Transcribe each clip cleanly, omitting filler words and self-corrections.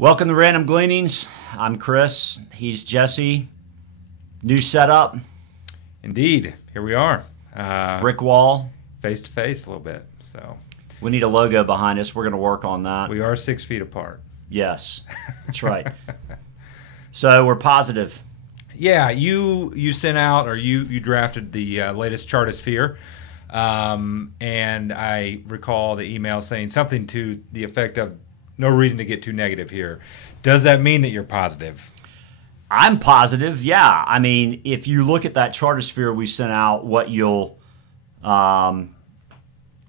Welcome to Random Gleanings. I'm Chris. He's Jesse. New setup. Indeed. Here we are. Brick wall. Face to face a little bit. So we need a logo behind us. We're going to work on that. we are 6 feet apart. Yes, that's right. So we're positive. Yeah, you sent out, or you drafted the latest Chartisphere, and I recall the email saying something to the effect of, no reason to get too negative here. Does that mean that you're positive? I'm positive, yeah. I mean, if you look at that Chartisphere we sent out, what you'll find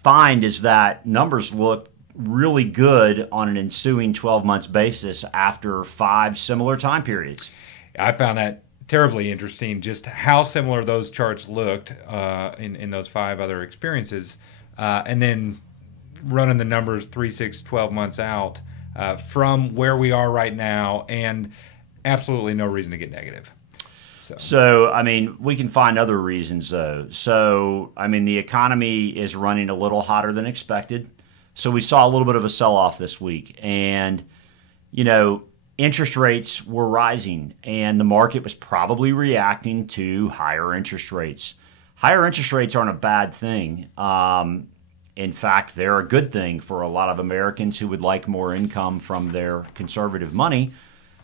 is that numbers look really good on an ensuing 12 months basis after 5 similar time periods. I found that terribly interesting, just how similar those charts looked in those 5 other experiences, and then running the numbers 3, 6, 12 months out from where we are right now, and absolutely no reason to get negative. So, I mean, we can find other reasons, though. So, I mean, the economy is running a little hotter than expected. So we saw a little bit of a sell-off this week. And, you know, interest rates were rising, and the market was probably reacting to higher interest rates. Higher interest rates aren't a bad thing. In fact, they're a good thing for a lot of Americans who would like more income from their conservative money.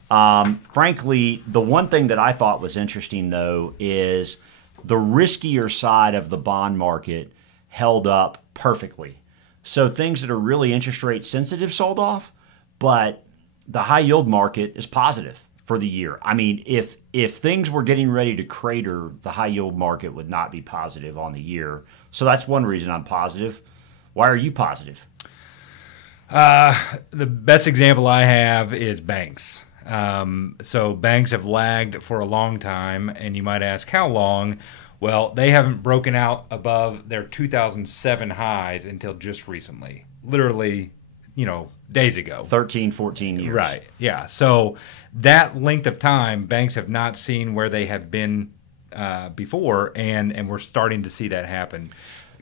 Frankly, the one thing that I thought was interesting, though, is the riskier side of the bond market held up perfectly. So things that are really interest rate sensitive sold off, but the high yield market is positive for the year. I mean, if things were getting ready to crater, the high yield market would not be positive on the year. So that's one reason I'm positive. Why are you positive? The best example I have is banks. So banks have lagged for a long time, and you might ask how long. Well, they haven't broken out above their 2007 highs until just recently, literally, days ago. 13, 14 years. Right, yeah. So that length of time, banks have not seen where they have been before, and we're starting to see that happen.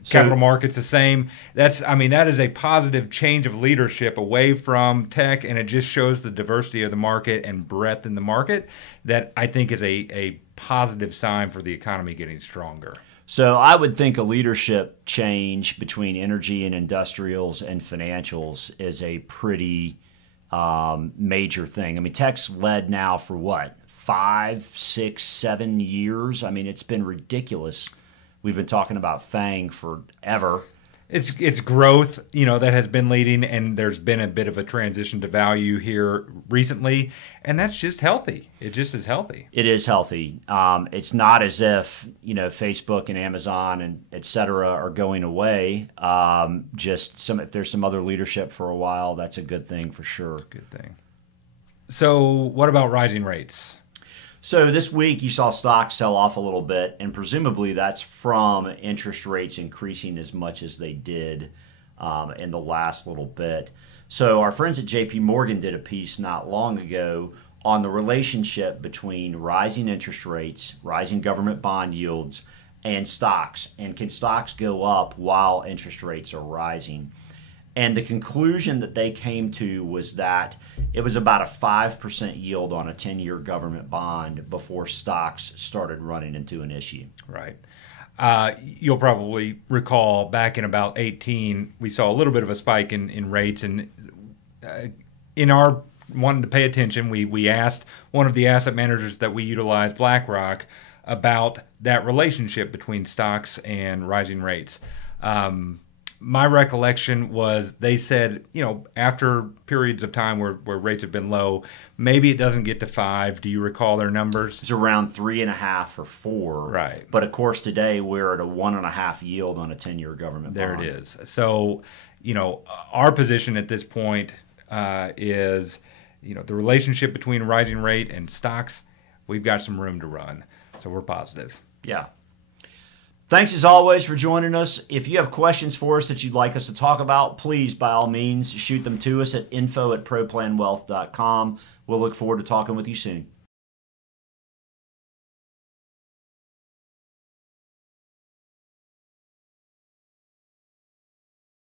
Capital markets the same. That is a positive change of leadership away from tech, and it just shows the diversity of the market and breadth in the market that I think is a positive sign for the economy getting stronger. So I would think a leadership change between energy and industrials and financials is a pretty major thing. I mean, tech's led now for what, 5, 6, 7 years? I mean, it's been ridiculous. We've been talking about FANG forever. It's growth, that has been leading, and there's been a bit of a transition to value here recently, and that's just healthy. It just is healthy. It is healthy. It's not as if, Facebook and Amazon and et cetera are going away. If there's some other leadership for a while, that's a good thing for sure. Good thing. So what about rising rates? So this week you saw stocks sell off a little bit, and presumably that's from interest rates increasing as much as they did in the last little bit. So our friends at JP Morgan did a piece not long ago on the relationship between rising interest rates, rising government bond yields, and stocks. And can stocks go up while interest rates are rising? And the conclusion that they came to was that it was about a 5% yield on a 10-year government bond before stocks started running into an issue. Right. You'll probably recall back in about 18, we saw a little bit of a spike in rates. And in our wanting to pay attention, we asked one of the asset managers that we utilize, BlackRock, about that relationship between stocks and rising rates. My recollection was they said, after periods of time where rates have been low, maybe it doesn't get to 5. Do you recall their numbers? It's around 3.5 or 4. Right. But of course, today we're at a 1.5 yield on a 10-year government bond. There it is. So, our position at this point is, the relationship between rising rate and stocks, we've got some room to run. So we're positive. Yeah. Thanks as always for joining us. If you have questions for us that you'd like us to talk about, please, by all means, shoot them to us at info@proplanwealth.com. We'll look forward to talking with you soon.